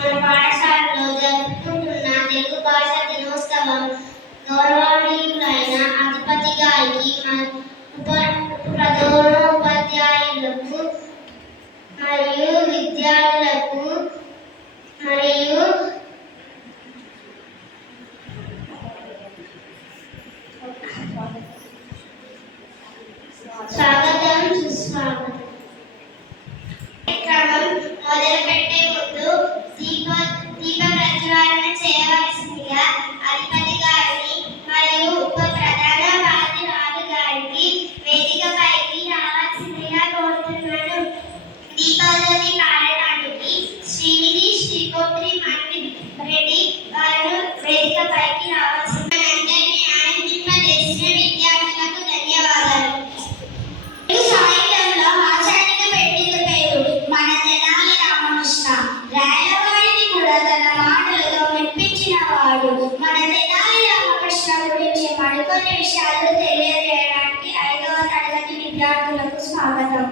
మన పాఠశాలలో జరుపుకుంటున్న తెలుగు భాష దినోత్సవం గౌరవనీయులైన అధిపతి గారికి, ప్రధానోపాధ్యాయులకు మరియు విద్యార్థులకు మరియు స్వాగతం సుస్వాగతం. కార్యక్రమం మొదలుపెట్టే ముందు దీప ప్రజ్వలన చేయవలసిందిగా అధిపతి గారిని మరియు ఉప ప్రధానోపాధ్యాయులు గారికి వేదికపైకి రావాల్సిందిగా కోరుతున్నాను. దీపావళి పాడటానికి శ్రీనిధి శ్రీకోత్రి రెడ్డి గారు వేదికపైకి రావాల్సిందిగా అందరినీ ఆనందింపజేసిన విద్యార్థులకు ధన్యవాదాలు. సాహిత్యంలో ఆచార్యుడు పెట్టిన పేరు మన తెనాలి రామకృష్ణ. రాయలవాడిని కూడా తన మాటలతో మెప్పించిన వాడు. మన తెనాలి రామకృష్ణ గురించి మరికొన్ని విషయాలు తెలియజేయడానికి 5వ తరగతి విద్యార్థులకు స్వాగతం.